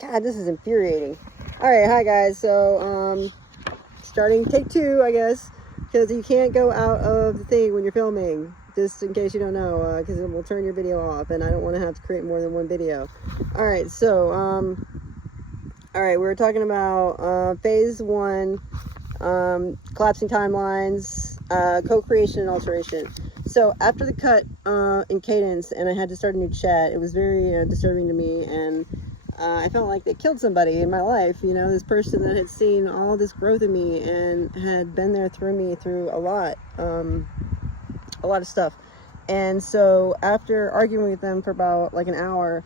God, this is infuriating. All right, hi guys. So, starting take 2, I guess, because you can't go out of the thing when you're filming. Just in case you don't know, because it will turn your video off, and I don't want to have to create more than one video. All right, so, all right, we were talking about phase 1, collapsing timelines, co-creation and alteration. So after the cut in cadence, and I had to start a new chat, it was very disturbing to me, and I felt like they killed somebody in my life, you know, this person that had seen all this growth in me and had been there through me through a lot of stuff. And so after arguing with them for about like an hour,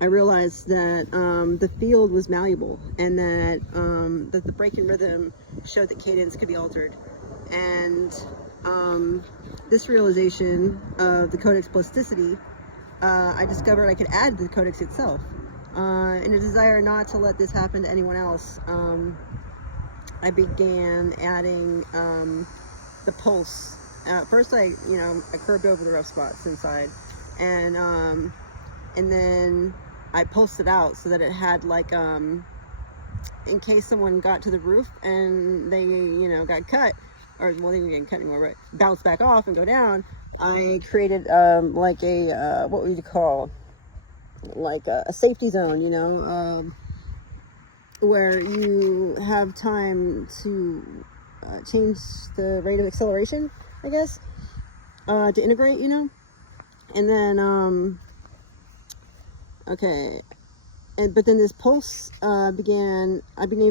I realized that the field was malleable, and that that the break in rhythm showed that cadence could be altered. And this realization of the codex plasticity, I discovered I could add the codex itself. In a desire not to let this happen to anyone else, I began adding the pulse. First, I curved over the rough spots inside, and then I pulsed it out so that it had like, in case someone got to the roof and they, got cut, or well, they didn't get cut anymore, but bounce back off and go down. I created like a what would you call, like a safety zone, where you have time to change the rate of acceleration, I guess, to integrate, and then okay, but then this pulse I began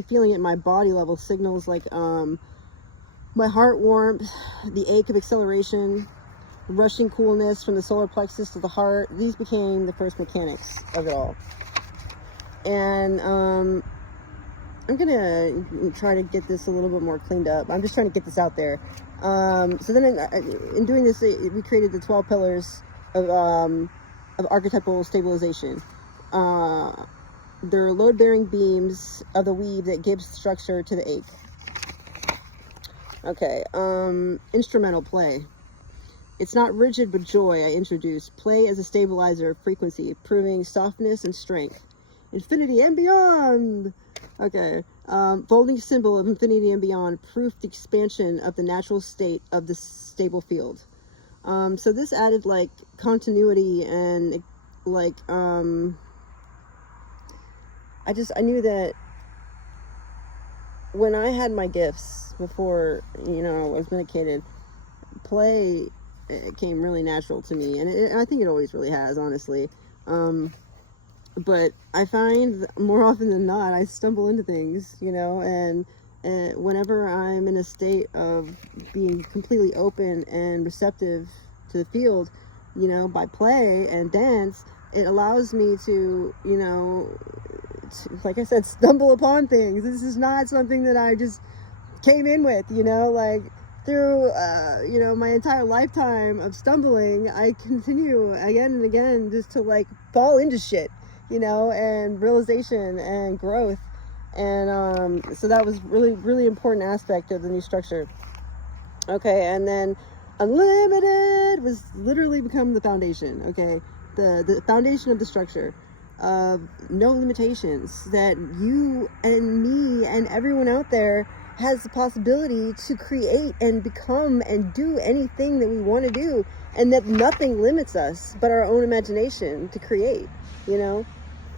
feeling it in my body level, signals like my heart warmth, the ache of acceleration, rushing coolness from the solar plexus to the heart. These became the first mechanics of it all. And I'm gonna try to get this a little bit more cleaned up. I'm just trying to get this out there. So then in doing this, we created the 12 pillars of archetypal stabilization. They're load-bearing beams of the weave that gives structure to the ache. Okay, instrumental play. It's not rigid but joy I introduce. Play as a stabilizer of frequency, proving softness and strength. Infinity and beyond! Okay, folding symbol of infinity and beyond, proof the expansion of the natural state of the stable field. So this added like continuity and like, I knew that when I had my gifts before, I was medicated, play, it came really natural to me, and I think it always really has, honestly. But I find more often than not, I stumble into things, and whenever I'm in a state of being completely open and receptive to the field, by play and dance, it allows me to, like I said, stumble upon things. This is not something that I just came in with, like through, my entire lifetime of stumbling, I continue again and again just to like fall into shit, and realization and growth. And so that was really, really important aspect of the new structure. Okay, and then unlimited was literally become the foundation. Okay, the foundation of the structure. No limitations, that you and me and everyone out there has the possibility to create and become and do anything that we want to do, and that nothing limits us but our own imagination to create,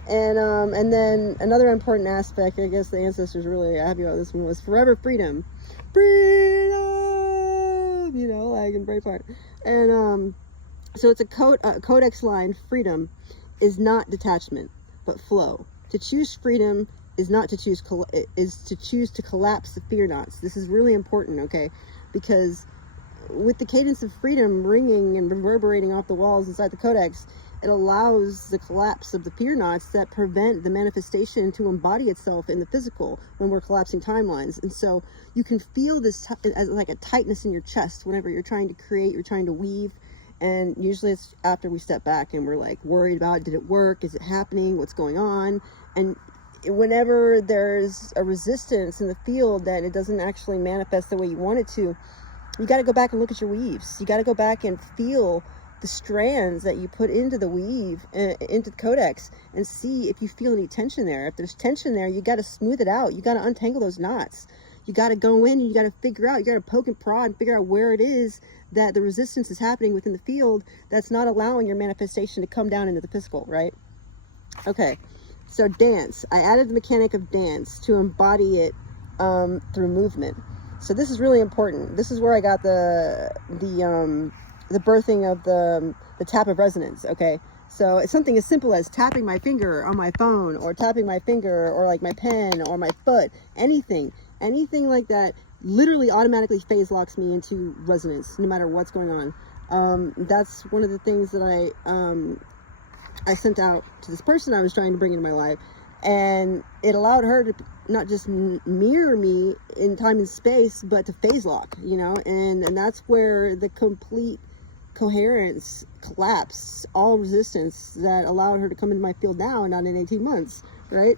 and then another important aspect, I guess the ancestors really happy about this one, was forever freedom, like in Braveheart. And so it's a codex line. Freedom is not detachment, but flow. To choose freedom is not to choose, is to choose to collapse the fear knots. This is really important, okay? Because with the cadence of freedom ringing and reverberating off the walls inside the codex, it allows the collapse of the fear knots that prevent the manifestation to embody itself in the physical when we're collapsing timelines. And so you can feel this as like a tightness in your chest whenever you're trying to create, you're trying to weave. And usually it's after we step back and we're like worried about, did it work? Is it happening? What's going on? And whenever there's a resistance in the field that it doesn't actually manifest the way you want it to, you got to go back and look at your weaves. You got to go back and feel the strands that you put into the weave, into the codex, and see if you feel any tension there. If there's tension there, you got to smooth it out. You got to untangle those knots. You got to go in and you got to figure out, you got to poke and prod and figure out where it is that the resistance is happening within the field that's not allowing your manifestation to come down into the physical, right? Okay, so dance. I added the mechanic of dance to embody it through movement. So this is really important. This is where I got the birthing of the tap of resonance. Okay, so it's something as simple as tapping my finger on my phone, or tapping my finger, or like my pen, or my foot, anything like that literally automatically phase locks me into resonance no matter what's going on. That's one of the things that I sent out to this person I was trying to bring into my life, and it allowed her to not just mirror me in time and space, but to phase lock, you know, and that's where the complete coherence collapse, all resistance that allowed her to come into my field now, not in 18 months, right?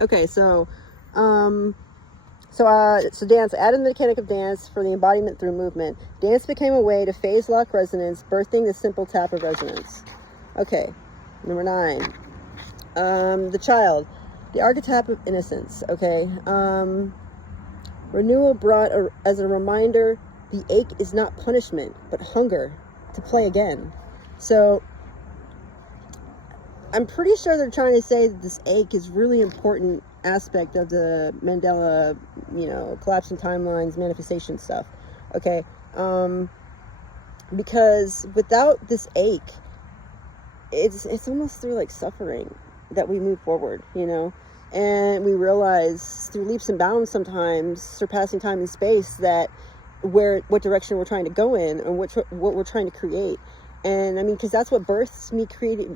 Okay, so dance, added the mechanic of dance for the embodiment through movement. Dance became a way to phase lock resonance, birthing the simple tap of resonance. Okay, number 9. The child, the archetype of innocence. Okay, renewal brought as a reminder, the ache is not punishment, but hunger to play again. So I'm pretty sure they're trying to say that this ache is really important aspect of the Mandela, you know, collapsing timelines, manifestation stuff. Okay, because without this ache, it's almost through like suffering that we move forward, you know, and we realize through leaps and bounds, sometimes surpassing time and space, that what direction we're trying to go in and what we're trying to create. And I mean, because that's what births me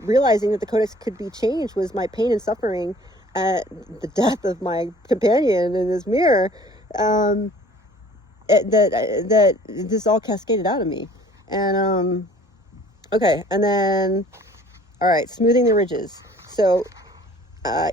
realizing that the codex could be changed, was my pain and suffering at the death of my companion in this mirror, that this all cascaded out of me. And okay, and then all right, smoothing the ridges. So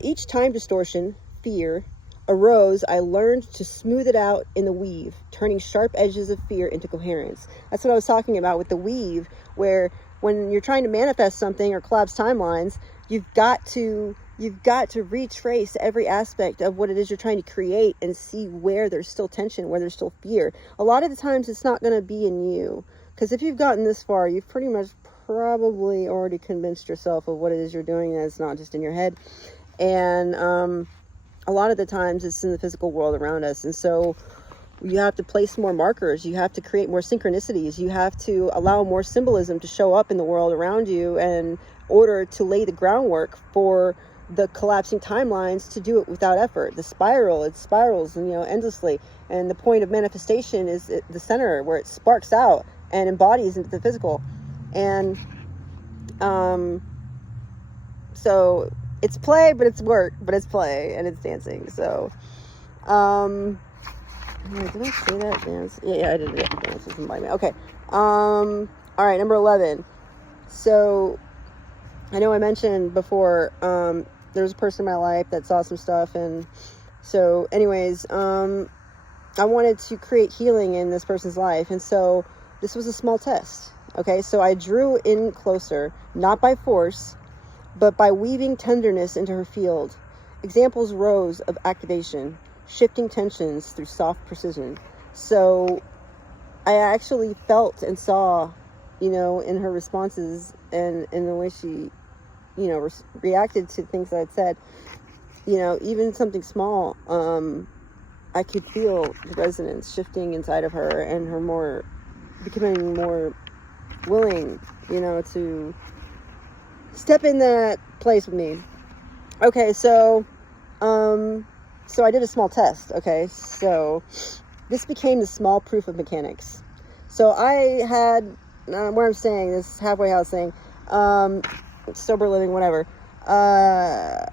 each time distortion, fear, arose, I learned to smooth it out in the weave, turning sharp edges of fear into coherence. That's what I was talking about with the weave, where when you're trying to manifest something or collapse timelines, you've got to retrace every aspect of what it is you're trying to create and see where there's still tension, where there's still fear. A lot of the times it's not going to be in you, because if you've gotten this far, you've pretty much probably already convinced yourself of what it is you're doing, and it's not just in your head. And a lot of the times it's in the physical world around us. And so you have to place more markers. You have to create more synchronicities. You have to allow more symbolism to show up in the world around you in order to lay the groundwork for the collapsing timelines to do it without effort. It spirals, and, you know, endlessly. And the point of manifestation is the center, where it sparks out and embodies into the physical. And so it's play, but it's work, but it's play, and it's dancing. So did I say that? Dance? Yeah, I did it. Dance is embodiment. Okay. All right, number 11. So I know I mentioned before, there was a person in my life that saw some stuff, and so anyways, I wanted to create healing in this person's life, and so this was a small test. Okay, so I drew in closer, not by force, but by weaving tenderness into her field. Examples rose of activation, shifting tensions through soft precision. So I actually felt and saw, you know, in her responses and in the way she, you know, reacted to things that I'd said, you know, even something small, I could feel the resonance shifting inside of her, and her becoming more willing, you know, to step in that place with me. Okay, so I did a small test. Okay, so this became the small proof of mechanics. So I had, where I'm staying, this halfway house thing, sober living, whatever. I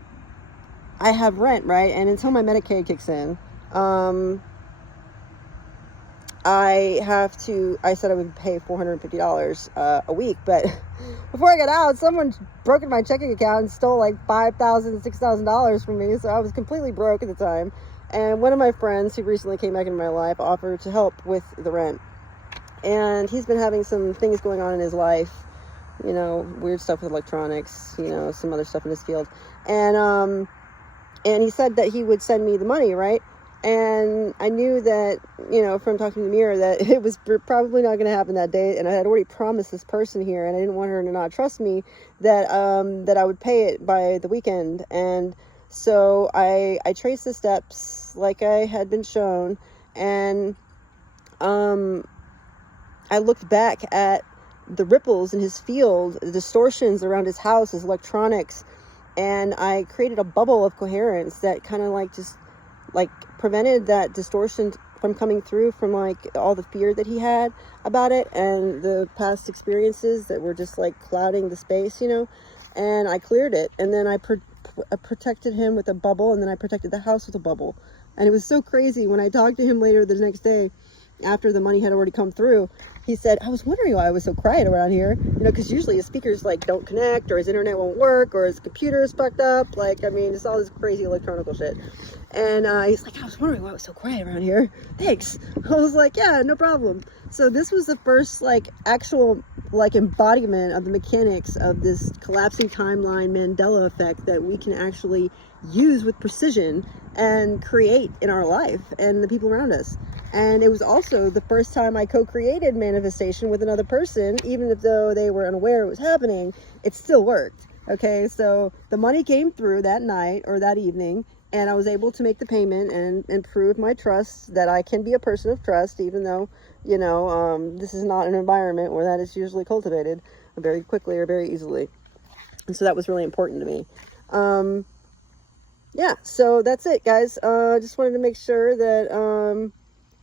have rent, right? And until my Medicaid kicks in, I said I would pay $450 a week, but before I got out, someone broke in my checking account and stole like $5,000, $6,000 from me, so I was completely broke at the time. And one of my friends who recently came back into my life offered to help with the rent. and he's been having some things going on in his life, you know, weird stuff with electronics, you know, some other stuff in his field. And he said that he would send me the money, right? And I knew that, you know, from talking to the mirror, that it was probably not going to happen that day. And I had already promised this person here, and I didn't want her to not trust me, that I would pay it by the weekend. And so I traced the steps like I had been shown, and I looked back at the ripples in his field, the distortions around his house, his electronics, and I created a bubble of coherence that kind of like just like prevented that distortion from coming through, from like all the fear that he had about it and the past experiences that were just like clouding the space, you know. And I cleared it, and then I protected him with a bubble, and then I protected the house with a bubble. And it was so crazy when I talked to him later the next day, after the money had already come through. He said, I was wondering why I was so quiet around here, you know, because usually his speakers like don't connect, or his internet won't work, or his computer is fucked up. Like, I mean, it's all this crazy electronical shit. And he's like, I was wondering why it was so quiet around here. Thanks. I was like, yeah, no problem. So this was the first like actual like embodiment of the mechanics of this collapsing timeline Mandela effect that we can actually use with precision and create in our life and the people around us. And it was also the first time I co-created manifestation with another person, even if though they were unaware it was happening, it still worked. Okay, so the money came through that night or that evening, and I was able to make the payment and prove my trust, that I can be a person of trust, even though, you know, this is not an environment where that is usually cultivated very quickly or very easily. And so that was really important to me. Yeah, so that's it, guys. Just wanted to make sure that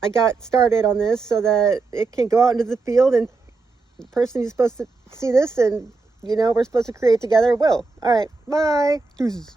I got started on this so that it can go out into the field, and the person who's supposed to see this and, you know, we're supposed to create together will. All right, bye. Deuces.